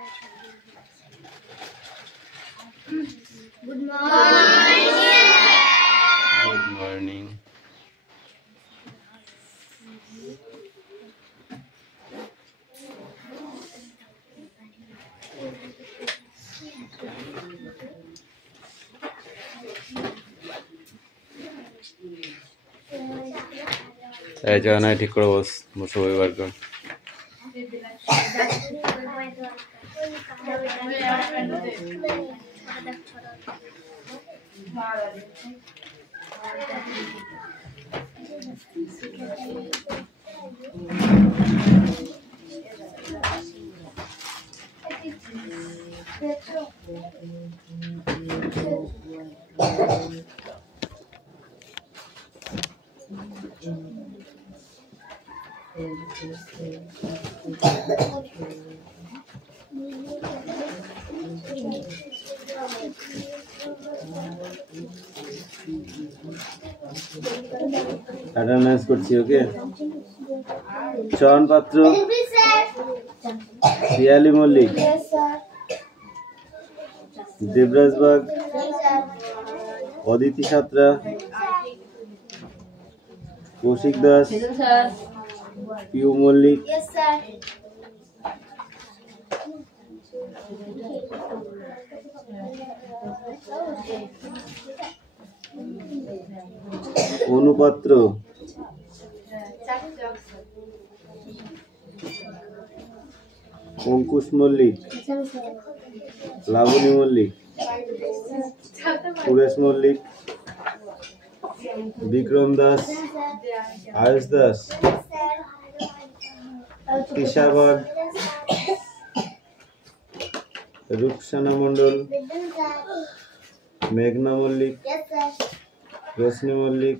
Good morning. Good morning. জায়গা নাই ঠিক করে বসে বার কর। অ্যাটেন্ডেন্স করছি ওকে। চয়ন পাত্র, পিয়ালি মল্লিক, দেবরাজ বাগ, অদিতি সাঁতরা, কৌশিক দাস, পিউ মল্লিক, অনুপাত্র, অঙ্কুশ মল্লিক, লাবণী মল্লিক, সুরেশ মল্লিক, বিক্রম দাস, আয়ুষ দাস, তিশা বাগ, রূপসানা মন্ডল, মেঘনা মল্লিক, রোশনি মল্লিক,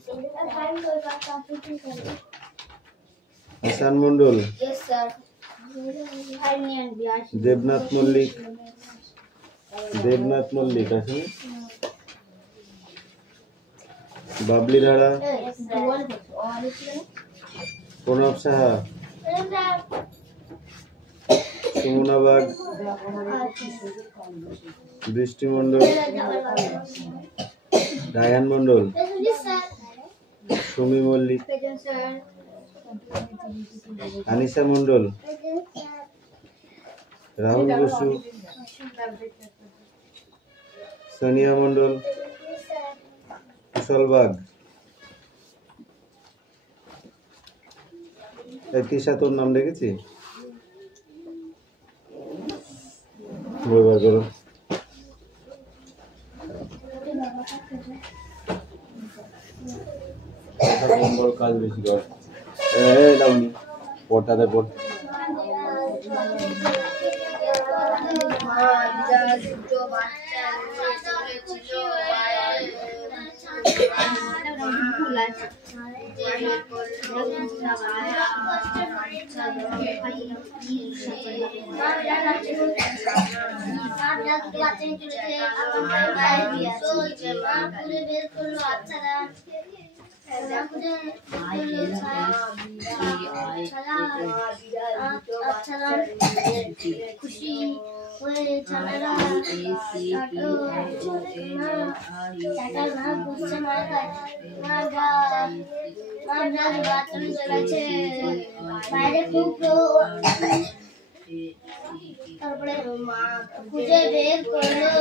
হাসান মন্ডল, দেবনাথ মল্লিক, আছে বাবলি ধারা, প্রণব সাহা, সুমনা বাগ, বৃষ্টি মন্ডল, রায়ান মন্ডল, সুমি মল্লিক, আনিসা মন্ডল, রাহুল বসু, সোনিয়া মন্ডল, কুশল বাগ। তিশা তোর নাম দেখেছি, ব্যবহার করো। কাজ বেশি কর, লাউনি পড়তাতে পড়। खुशी चला বাইরে খুব তারপরে খুঁজে বের করলো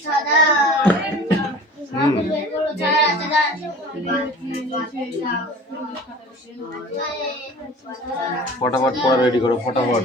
সাদা বের করলো फटाफट पढ़ा रेडी करो फटाफट।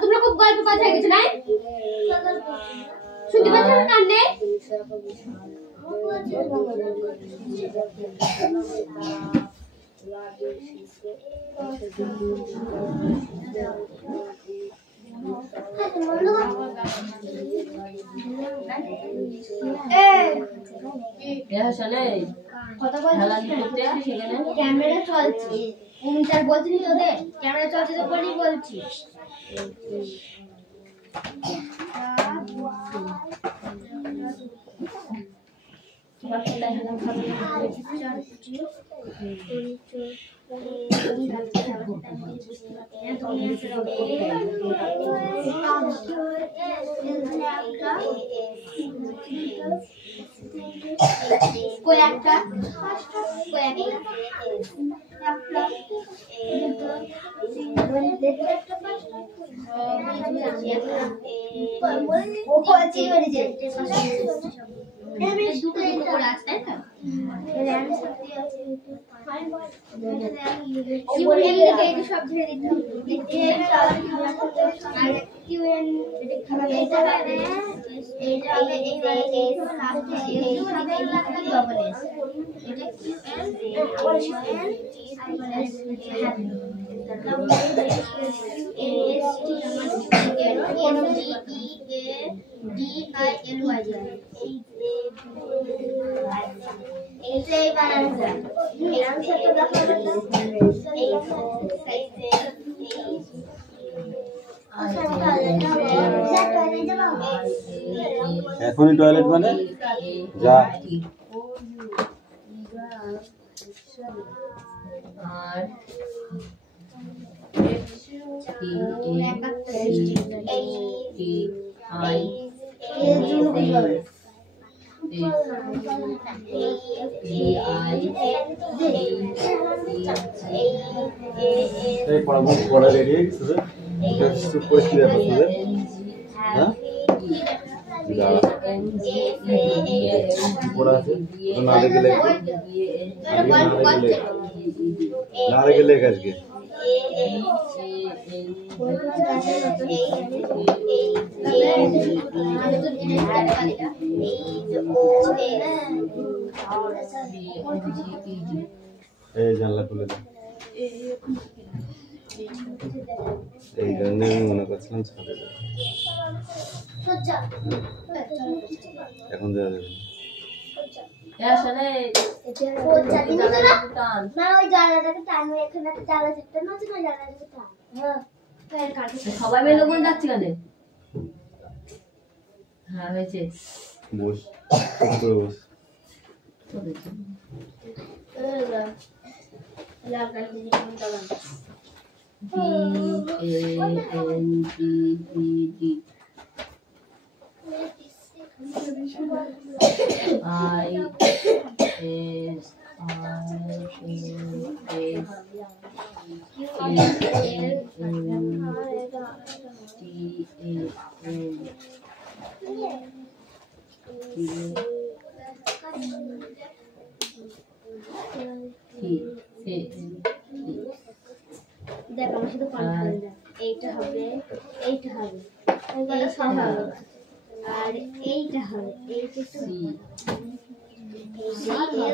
তোমরা খুব গল্প কথা কিছু নাই শুনতে পাচ্ছ না কানে ক্যামেরা চলছে তার বলছিস ওদের ক্যামেরা চলছে তো বলি বলছি কয়েকটা এখনই টয়লেট মানে যা এই পড়াবো পড়া রেডি হয়ে গেছে চুপ করে কি ব্যাপার তোদের হ্যাঁ পড়া আছে না লেগে লেগে না লেগে লেগে আজকে এই জানলা খুলে দাও এই জন্যই আমি মনে করছিলাম ছাদে যাবো এখন যাওয়া যাবে সবাই মিলে কোন যাচ্ছি কেন? হ্যাঁ হয়েছে বস বস দেখ আমার শুধু এইটা হবে এইটা হবে আর এইটা হবে এইটা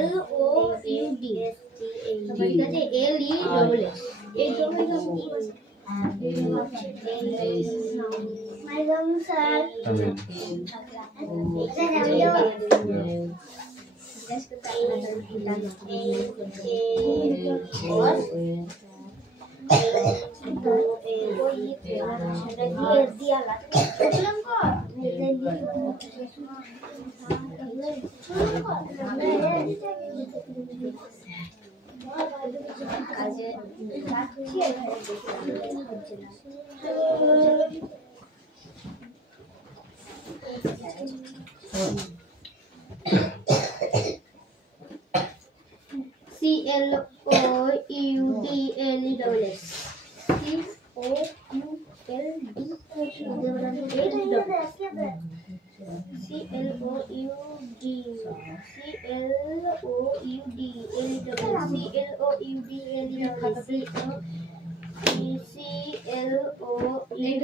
LOUD ঠিক আছে LESS এই মাইগম স্যার CLOUDLESS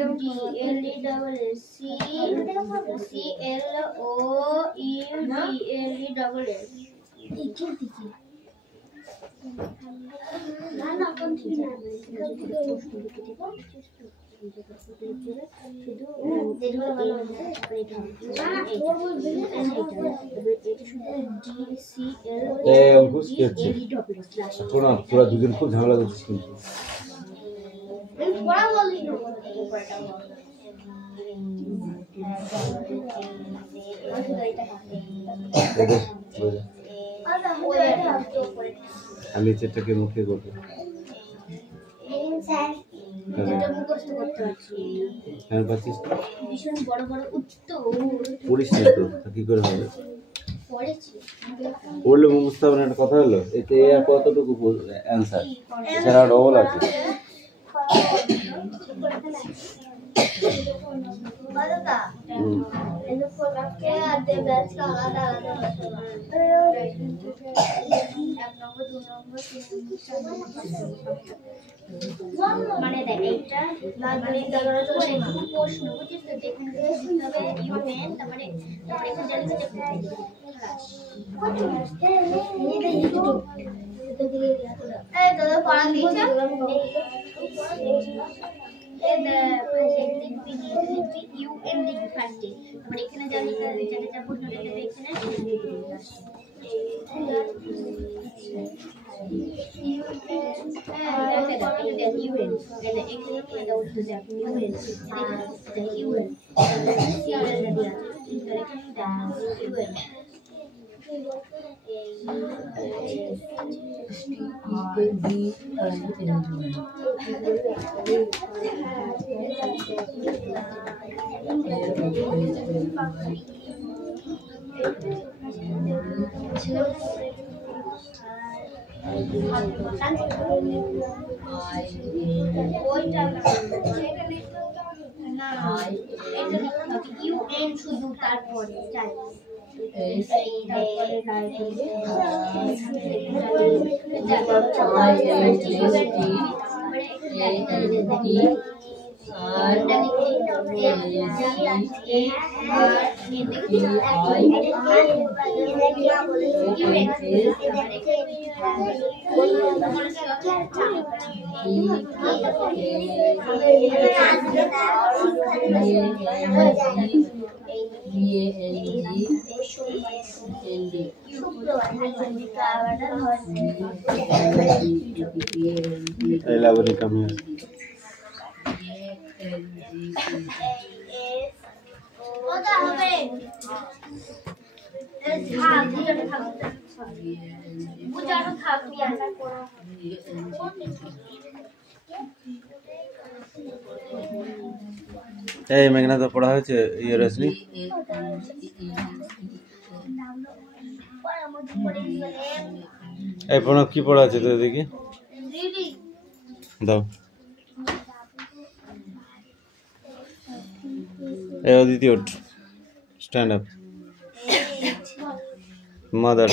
অঙ্কুশ কি হচ্ছে শোনা তোরা দুদিন খুব ঝামেলা করছিস কিন্তু আর নিচেরটাকে মুখে করবে হ্যাঁ পাচ্ছিস ভীষণ বড় বড় উত্তর পড়িস না তো কি করে হবে পড়লে মুখস্থ হবে না একটা কথা হলো এতে আর কতটুকু অ্যান্সার এছাড়া ডবল আছে মানে দেখ এইটা মানে প্রশ্ন বুঝছিস তো যেখানে হবে ইউএন তারপরে এখানে জানি যে এই তো পড়া দিয়েছে ইউএন লিখবি ফার্স্টে তারপরে এখানে জানি যেটা প্রশ্ন দেখতে এখানে ইউএন শুধু তারপরে এলাবরি কমে ওটা হবে থাক বুঝানো থাক বুঝানো থাক বিয়ার করো এই মেঘনা তো পড়া হয়েছে ইয়ে রশ্মি এই প্রণব কি পড়া আছে তোর দিকে দাও এই অদিতি ওঠ স্ট্যান্ড আপ মাদার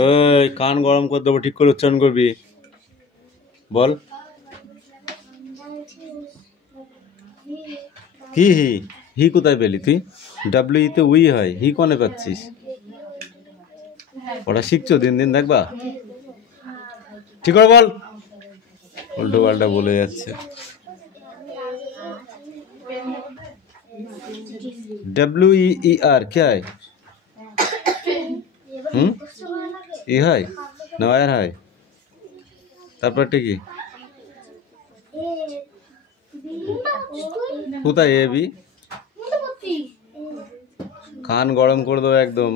এই কান গরম করে দেবো ঠিক করে উচ্চারণ করবি বল হি হি হি কোথায় পেলি তুই ডাব্লিউ তে উই হয় হি কোনে পাচ্ছিস ওটা শিখছো দিন দিন দেখবা ঠিক করে বল উল্টো পাল্টা বলে যাচ্ছে WEER क्या है ই হয় না আর হয় তারপরটা কি কোথায় এ বি কান গরম করে দেবো একদম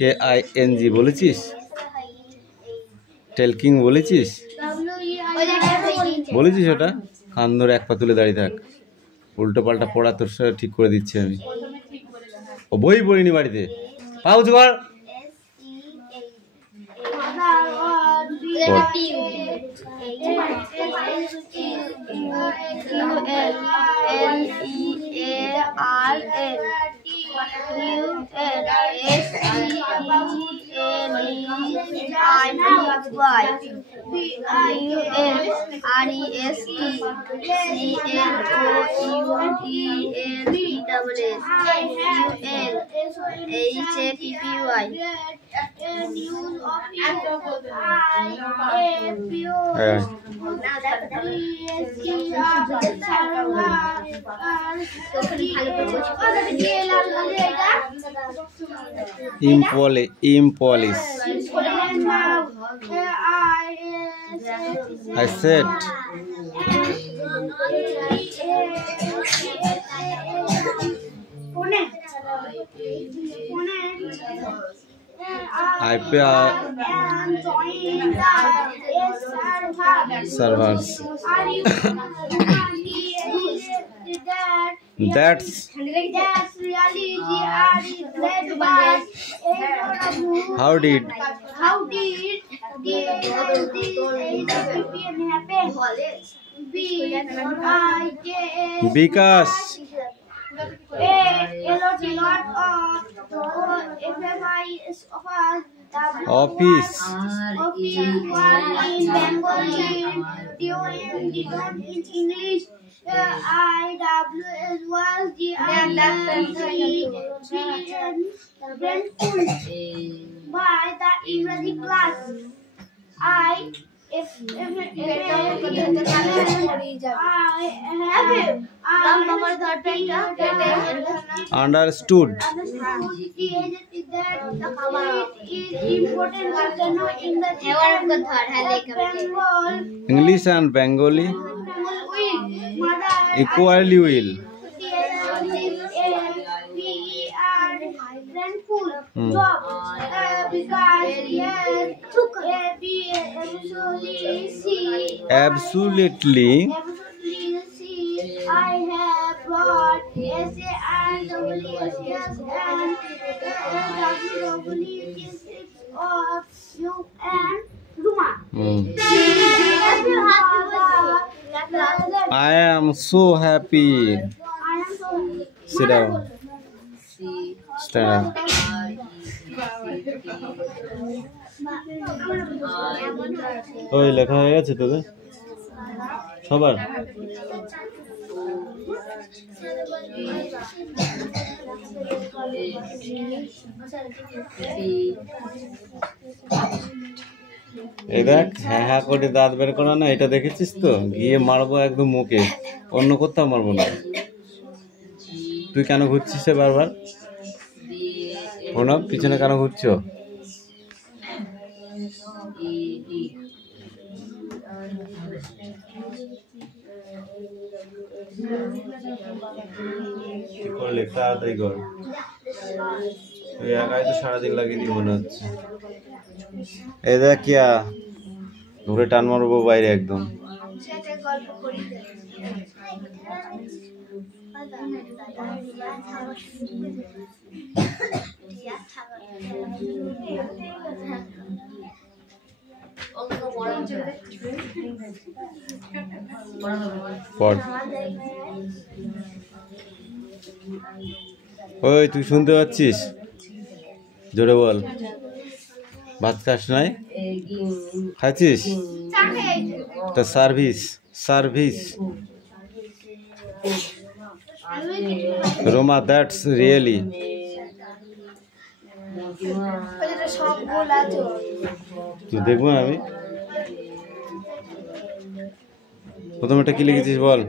TALKING বলেছিস টেলকিং বলেছিস বলেছিস ওটা কান ধরে এক পা তুলে দাঁড়িয়ে থাক উল্টো পাল্টা পড়া তোর সাথে ঠিক করে দিচ্ছি আমি ও বই পড়িনি বাড়িতে পাউচ কর পড়। হ্যাঁ ইম্পলিশ I said I pay servers. That's how did because office by the English class. understood English and Bengali equally will. Absolutely I have brought SANWSS and WWS of you and Ruma. I am so happy. I am so Sit down. Stand up. ওই লেখা হয়ে গেছে তোদের সবার এই দেখ হ্যাঁ হ্যাঁ করে দাঁত বের করা না এটা দেখেছিস তো গিয়ে মারবো একদম মুখে অন্য কোথাও মারবো না তুই কেন ঘুরছিস বারবার প্রণব পিছনে কেন ঘুরছো কি করলে তাড়াতাড়ি কর তুই একাই তো সারাদিন লাগিয়ে দিই মনে হচ্ছে এই দেখ কিয়া ঘুরে টান মারবো বাইরে একদম পড় ওই তুই শুনতে পাচ্ছিস জোরে বল ভাত খাস নাই খাচ্ছিস তা service service Ruma that's really তুই দেখবো না আমি প্রথমে এটা কি লিখেছিস বল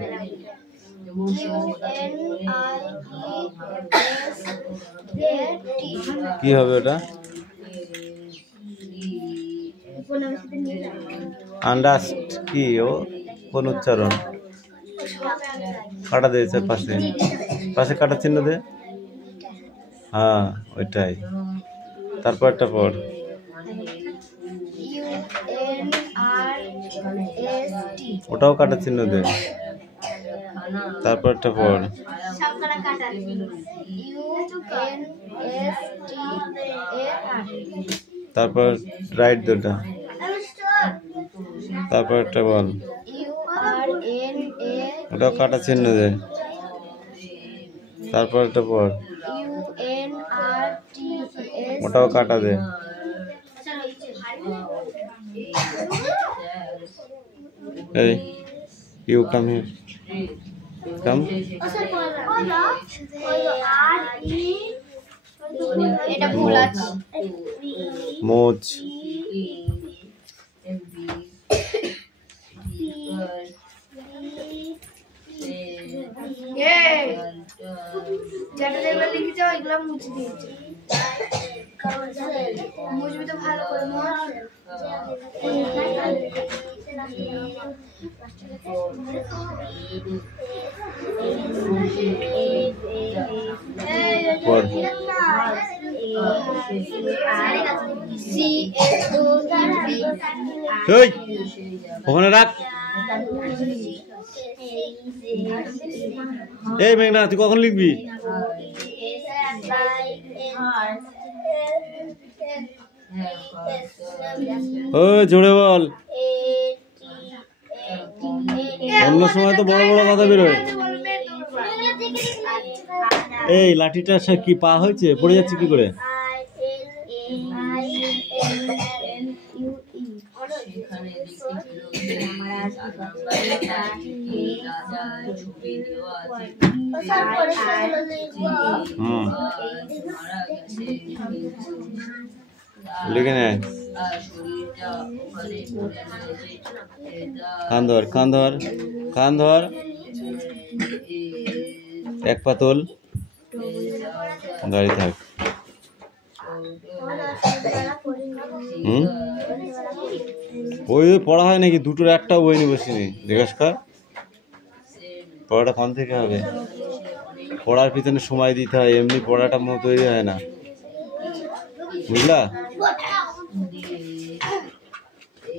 কি হবে ওটা আন্ডাস্ট কি ও কোন উচ্চারণ কাটা দিয়েছে পাশে পাশে কাটা চিহ্ন দে হ্যাঁ ওইটাই তারপর একটা পর ওটাও কাটা চিহ্ন দে তারপর একটা পর তারপর রাইট দুটা তারপর একটা বল, URNA ওটাও কাটা চিহ্ন দে। তারপর একটা পর, UNRTS ওটাও কাটা দে। এই ইউ কাম হিয়ার, কাম। এটা ভুল আছে। মোচ, যেটা যেগুলো লিখেছে ওইগুলো মুছে দিয়েছে। মুছবি তো ভালো করে পর। এই ওখানে রাখ। এই মেঘনা, তুই কখন লিখবি? ও জোরে বল, অন্য সময় তো বড় বড় কথা বেরোয়। এই লাঠিটা সে কি পা হয়েছে, পড়ে যাচ্ছে কি করে? লিখে নে। কান ধর, কান ধর, কান ধর, এক পাতল গাড়ি থাক। বই পড়া হয় নাকি? দুটোর একটাও বই নিয়ে বসিনি। জিজ্ঞাসা কর পড়াটা কোন থেকে হবে। পড়ার পিছনে সময় দিতে হয়, এমনি পড়াটা মনে তৈরি হয় না, বুঝলা?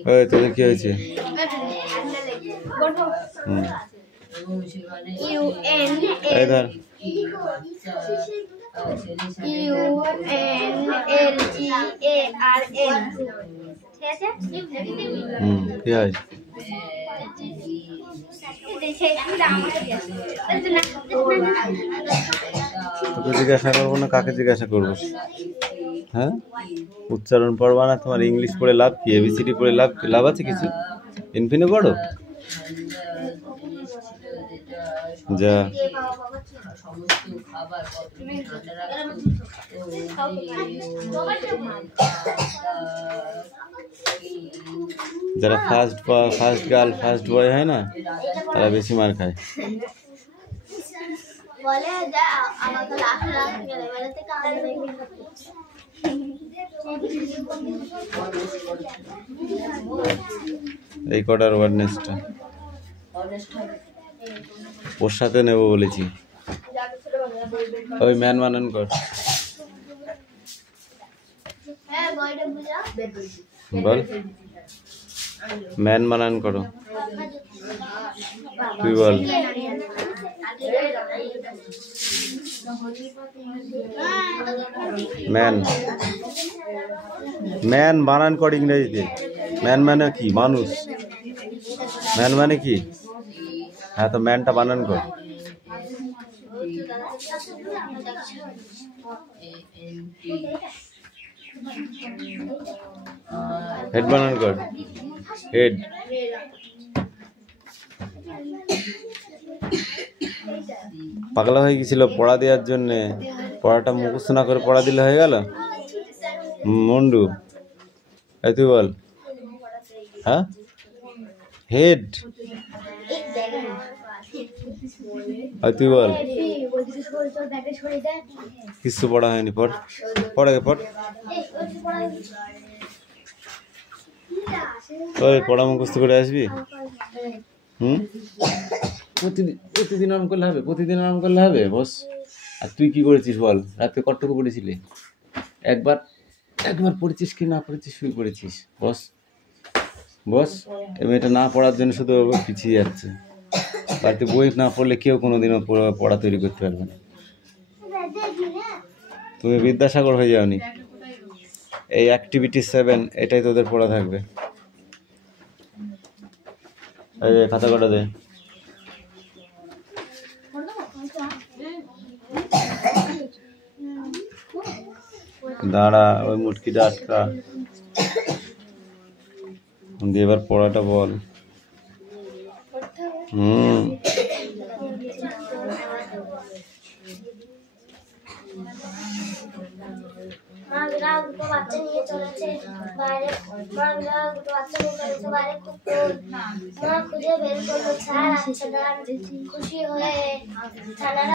ওই তোদের কি হয়েছে? এই ধর, কি হয়? তোকে জিজ্ঞাসা করবো না, কাকে জিজ্ঞাসা করবো? হ্যাঁ, উচ্চারণ পড়বা না? তোমার ইংলিশ পড়ে লাভ কি? এবিসিডি পড়ে লাভ লাভ আছে কিছু? ইনফিনে পড়ো যা। যারা ফার্স্ট গার্ল ফার্স্ট বয় হয় না, তারা বেশি মার খায়। এই কটার ওয়ার্ডনেসটা ওর সাথে নেবো বলেছি। ওই ম্যান বানান কর, বল ম্যান বানান করো। তুই বল। ম্যান, ম্যান বানান কর ইংরেজিতে। ম্যান মানে কি? মানুষ। ম্যান মানে কি? হ্যাঁ, তো ম্যানটা বানান কর। হেড বানান কর, হেড। পাগলা হয়ে গেছিল পড়া দেওয়ার জন্য, পড়াটা মুখস্থ না করে পড়া দিলে হয়ে গেল। মন্ডু, এই তুই বল। হ্যাঁ, হেড। তুই বল। কিছু পড়া হয়নি, পড় পড় আগে পড়। ওই পড়া মুখস্থ করে আসবি। প্রতিদিন আরাম করলে হবে, প্রতিদিন আরাম করলে হবে বস। আর তুই কি করেছিস বল? রাতে কতটুকু পড়েছিলি? একবার পড়েছিস কি না পড়েছিস? শুয়ে পড়েছিস বস। বস, এই মেয়েটা না পড়ার জন্য শুধু পিছিয়ে যাচ্ছে। বাড়িতে বই না পড়লে কেউ কোনোদিনও পড়া তৈরি করতে পারবে না। তুমি বিদ্যাসাগর হয়ে যাওনি। এই অ্যাক্টিভিটি 7 এটাই তোদের পড়া থাকবে। এই যে খাতা কটা দে। দাঁড়া, ওই মুটকিটা আটকা দিয়ে এবার পড়াটা বল। হুম মাগরা দুটো বাচ্চা নিয়ে চলেছে বাইরে। মাগরা দুটো বাচ্চা নিয়ে চলেছে বাইরে, কুকুর মা খুঁজে বের করলো ছাড়। আচ্ছা দাঁড়। খুশি হয়ে ছানারা